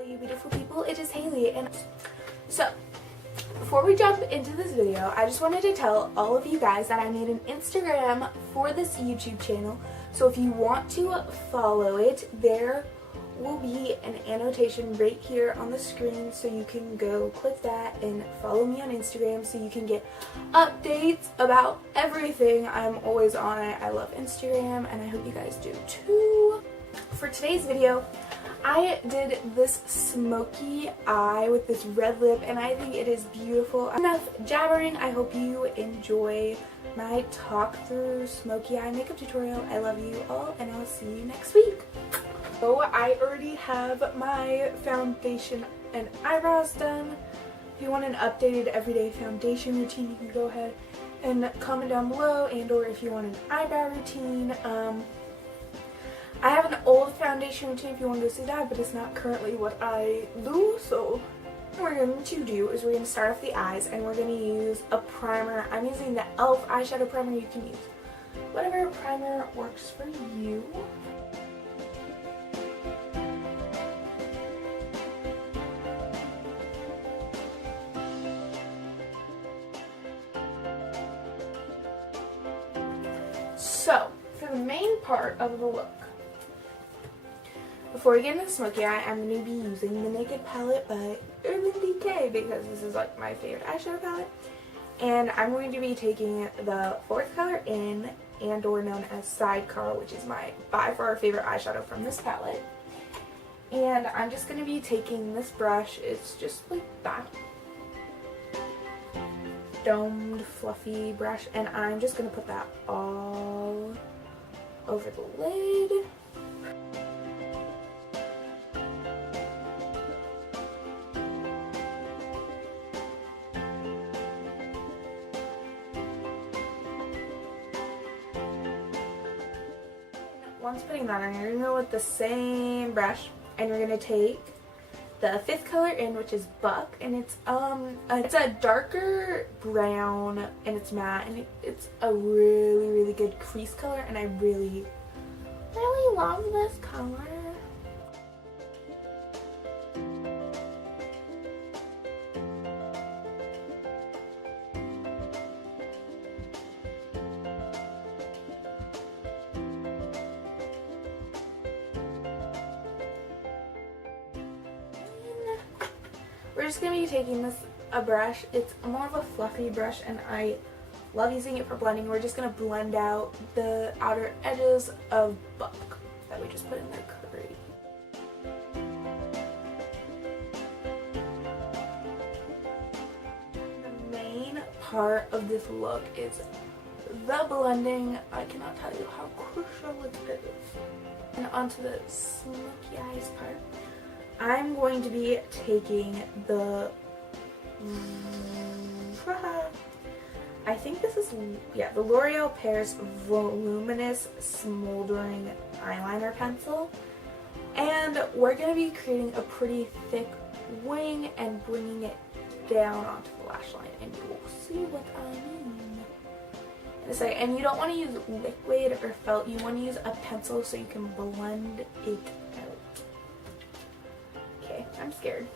all you beautiful people, it is Haley, and so before we jump into this video, I just wanted to tell all of you guys that I made an Instagram for this YouTube channel. So if you want to follow it, there will be an annotation right here on the screen, so you can go click that and follow me on Instagram so you can get updates about everything. I'm always on it. I love Instagram and I hope you guys do too. For today's video, I did this smoky eye with this red lip and I think it is beautiful. Enough jabbering. I hope you enjoy my talk through smoky eye makeup tutorial. I love you all and I'll see you next week. So I already have my foundation and eyebrows done. If you want an updated everyday foundation routine, you can go ahead and comment down below, and or if you want an eyebrow routine. I have an old foundation routine if you want to go see that, but it's not currently what I do. So what we're going to do is we're going to start off the eyes and we're going to use a primer. I'm using the e.l.f. eyeshadow primer. You can use whatever primer works for you. So, for the main part of the look, before we get into the smoky eye, I'm going to be using the Naked palette by Urban Decay because this is like my favorite eyeshadow palette. And I'm going to be taking the fourth color in, and or known as Sidecar, which is my by far favorite eyeshadow from this palette. And I'm just going to be taking this brush. It's just like that domed fluffy brush, and I'm just going to put that all over the lid. Once putting that on, you're going to go with the same brush and you're going to take the fifth color in, which is Buck, and it's a darker brown and it's matte, and it's a really good crease color, and I really love this color. We're just going to be taking a brush. It's more of a fluffy brush and I love using it for blending. We're just going to blend out the outer edges of Buck that we just put in there curry. The main part of this look is the blending. I cannot tell you how crucial it is. And onto the smoky eyes part. I'm going to be taking the, I think this is, yeah, the L'Oreal Paris Voluminous Smoldering Eyeliner Pencil. And we're going to be creating a pretty thick wing and bringing it down onto the lash line. And you will see what I mean in a second. And you don't want to use liquid or felt. You want to use a pencil so you can blend it out. I'm scared.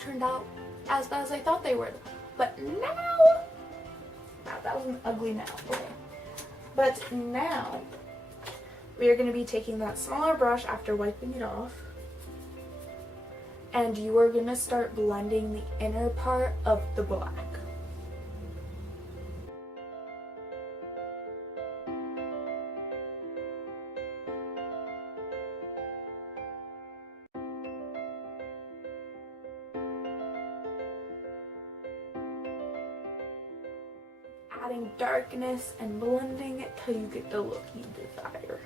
Turned out as bad as I thought they would, but now, wow, that was an ugly now. Okay, but now we are going to be taking that smaller brush after wiping it off, and you are going to start blending the inner part of the black. adding darkness and blending it till you get the look you desire.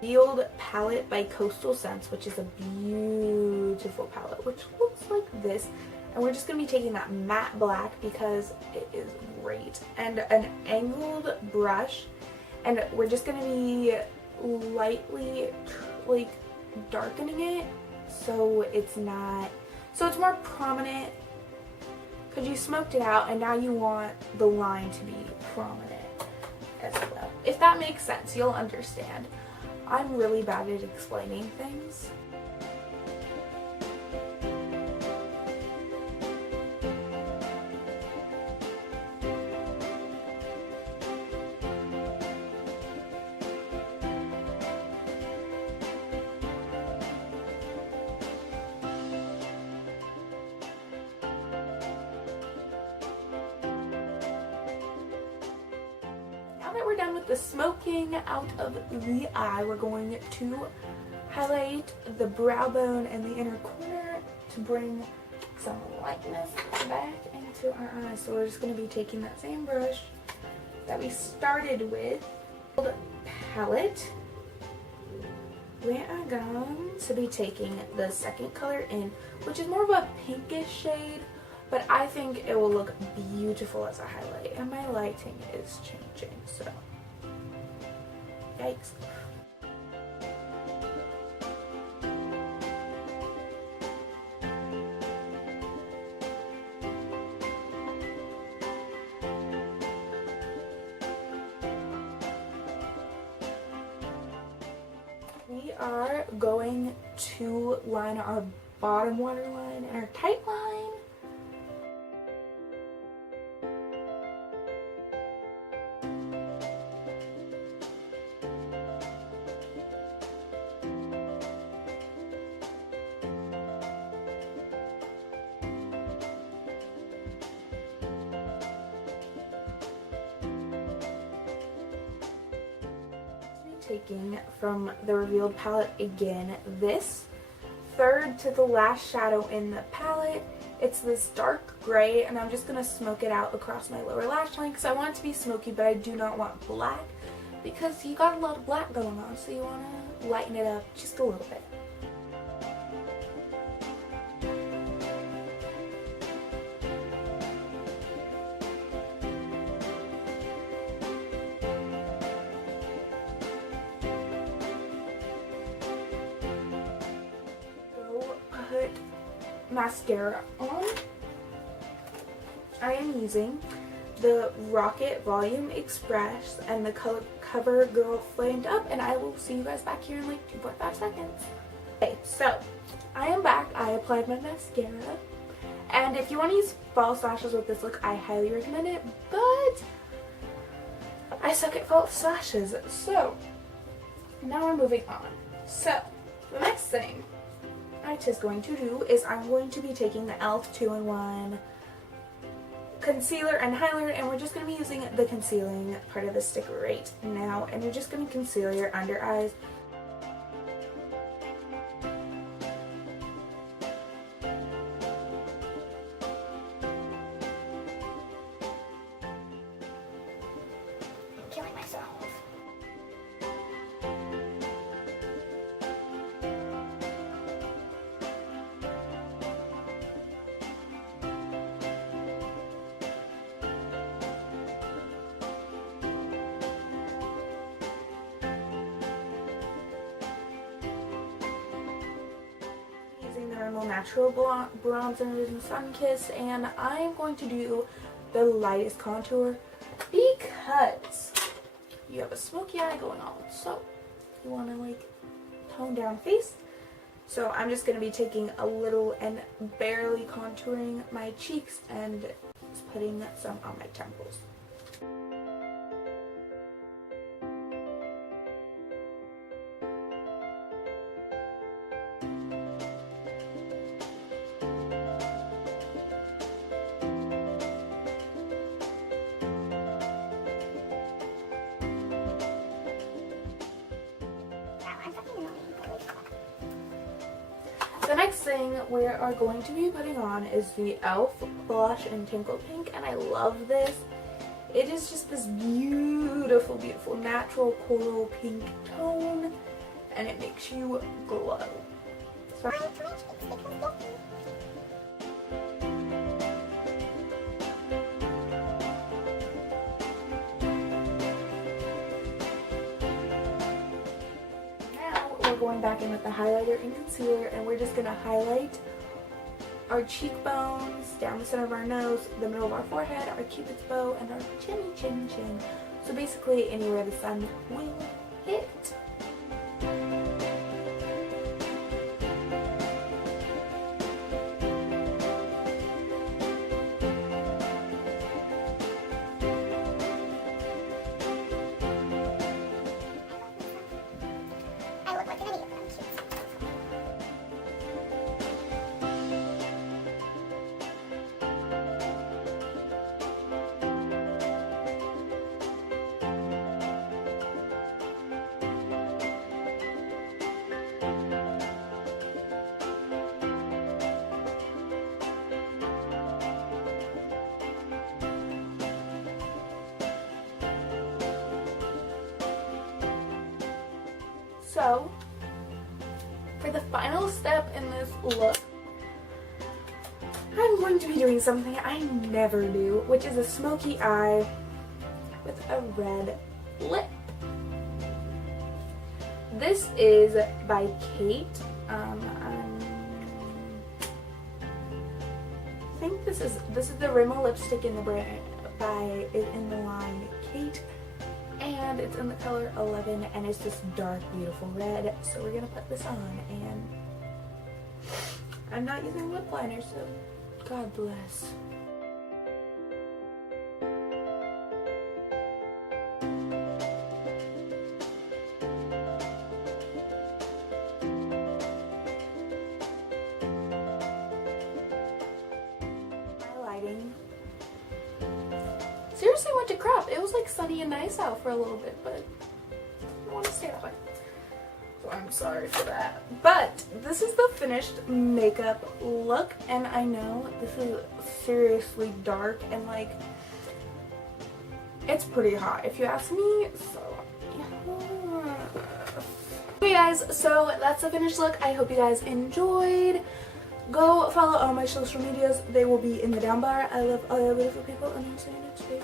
Sealed palette by Coastal Scents, which is a beautiful palette, which looks like this. And we're just going to be taking that matte black because it is great. And an angled brush. And we're just going to be lightly, like, darkening it so it's not, so it's more prominent. Because you smoked it out and now you want the line to be prominent as well. If that makes sense, you'll understand. I'm really bad at explaining things. Now that we're done with the smoking out of the eye, we're going to highlight the brow bone and the inner corner to bring some lightness back into our eyes. So we're just going to be taking that same brush that we started with, the palette. We are going to be taking the second color in, which is more of a pinkish shade, but I think it will look beautiful as a highlight, and my lighting is changing, so yikes. We are going to line our bottom waterline and our tight line. Taking from the revealed palette again, this third to the last shadow in the palette. It's this dark gray, and I'm just going to smoke it out across my lower lash line because I want it to be smoky, but I do not want black because you got a lot of black going on, so you want to lighten it up just a little bit. Put mascara on. I am using the Rocket Volume Express and the color CoverGirl Flamed Up, and I will see you guys back here in like 2.5 seconds. Okay, so I am back. I applied my mascara, and if you want to use false lashes with this look, I highly recommend it, but I suck at false lashes. So now we're moving on. So the next thing I is going to do is I'm going to be taking the e.l.f. 2-in-1 concealer and highlighter, and we're just going to be using the concealing part of the stick right now, and you're just going to conceal your under eyes. I'm killing myself. Normal Natural Bronzer and Sun Kiss, and I'm going to do the lightest contour because you have a smoky eye going on, so you want to like tone down face. So I'm just going to be taking a little and barely contouring my cheeks and just putting some on my temples. The next thing we are going to be putting on is the e.l.f. blush in Tinkle Pink, and I love this. It is just this beautiful, beautiful natural coral pink tone, and it makes you glow. So going back in with the highlighter and concealer, and we're just going to highlight our cheekbones, down the center of our nose, the middle of our forehead, our cupid's bow, and our chin. So basically anywhere the sun will hit. So, for the final step in this look, I'm going to be doing something I never do, which is a smoky eye with a red lip. This is by Kate. I think this is the Rimmel lipstick in the brand in the line Kate. And it's in the color 11, and it's this dark, beautiful red. So we're gonna put this on, and I'm not using lip liner, so God bless. Highlighting. Seriously went to crap. It was like sunny and nice out for a little bit, but I want to stay that way. So I'm sorry for that. But this is the finished makeup look, and I know this is seriously dark and like it's pretty hot if you ask me. So yeah. Okay guys, so that's the finished look. I hope you guys enjoyed. Go follow all my social medias. They will be in the down bar. I love all you beautiful people, and I'll see you next week.